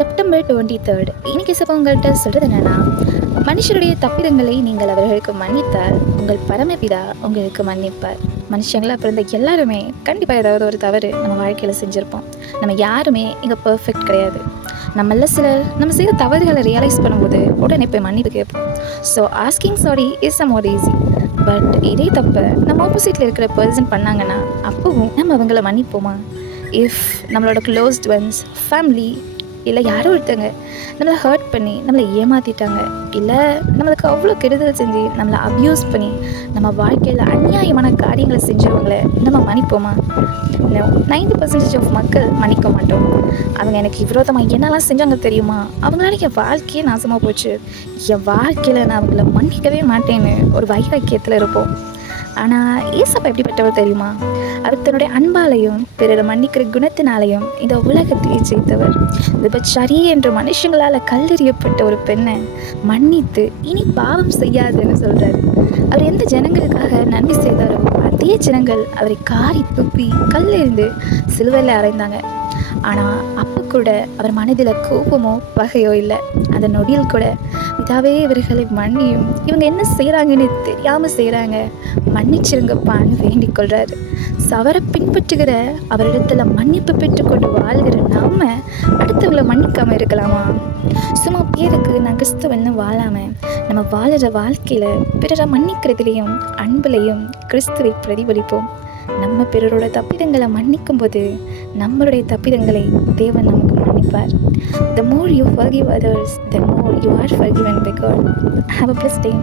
September 23 இன்னைக்கு சபை உங்கள்கிட்ட சொல்கிறது என்னென்னா, மனுஷருடைய தப்பிதங்களை நீங்கள் அவர்களுக்கு மன்னித்தால் உங்கள் பரமபிதா உங்களுக்கு மன்னிப்பார். மனுஷங்களா பிறந்த எல்லாருமே கண்டிப்பாக ஏதாவது ஒரு தவறு நம்ம வாழ்க்கையில் செஞ்சுருப்போம். நம்ம யாருமே இங்கே பர்ஃபெக்ட் கிடையாது. நம்மள சிலர் நம்ம செய்த தவறுகளை ரியலைஸ் பண்ணும்போது உடனே போய் மன்னிப்பு கேட்போம். So asking sorry is somewhat easy. But இதே தப்பை நம்ம ஆப்போசிட்டில் இருக்கிற பர்சன் பண்ணாங்கன்னா அப்போவும் நம்ம அவங்கள மன்னிப்போமா? இஃப் நம்மளோட க்ளோஸ்ட் ஒன்ஸ், ஃபேமிலி இல்லை யாரோ ஒருத்தங்க நம்மளை ஹர்ட் பண்ணி நம்மளை ஏமாற்றிட்டாங்க, இல்லை நம்மளுக்கு அவ்வளோ கெடுதல் செஞ்சு நம்மளை அப்யூஸ் பண்ணி நம்ம வாழ்க்கையில் அநியாயமான காரியங்களை செஞ்சவங்களை நம்ம மன்னிப்போமா? 90% ஆஃப் மக்கள் மன்னிக்க மாட்டோம். அவங்க எனக்கு விரோதமாக என்னெல்லாம் செஞ்சாங்க தெரியுமா, அவங்களால என் வாழ்க்கையே நாசமாக போச்சு, என் வாழ்க்கையில் நான் அவங்கள மன்னிக்கவே மாட்டேன்னு ஒரு வைராக்கியத்தில் இருப்போம். ஆனால் ஏசப்பா எப்படிப்பட்டவர் தெரியுமா? அவர் தன்னுடைய அன்பாலையும் பிறரை மன்னிக்கிற குணத்தினாலையும் இந்த உலகத்தையே ஜெயித்தவர். விபச்சாரி என்ற மனுஷங்களால் கல்லெறியப்பட்ட ஒரு பெண்ணை மன்னித்து இனி பாவம் செய்யாதுன்னு சொல்கிறார். அவர் எந்த ஜனங்களுக்காக நன்மை செய்தாரோ அதே ஜனங்கள் அவரை காரி துப்பி கல்லெறிந்து சிலுவையில் அறைந்தாங்க. ஆனால் அப்போ கூட அவர் மனதில் கோபமோ பகையோ இல்லை. அந்த நொடியில் கூட இதாவே இவர்களை மன்னியும், இவங்க என்ன செய்கிறாங்கன்னு தெரியாமல் செய்கிறாங்க, மன்னிச்சிருங்கப்பான்னு வேண்டிக் கொள்கிறாரு. அவரை பின்பற்றுகிற அவரிடத்துல மன்னிப்பு பெற்றுக்கொண்டு வாழ்கிற நாம அடுத்தவங்களை மன்னிக்காமல் இருக்கலாமா? சும்மா பேருக்கு நான் கிறிஸ்துவன்னு வாழாமல் நம்ம வாழுற வாழ்க்கையில் பிறரை மன்னிக்கிறதுலேயும் அன்புலையும் கிறிஸ்துவை பிரதிபலிப்போம். நம்ம பிறரோட தப்பிதங்களை மன்னிக்கும் போது நம்மளுடைய தப்பிதங்களை தேவன் நமக்கு மன்னிப்பார். The more you forgive others, the more you are forgiven by God. Have a blessed day.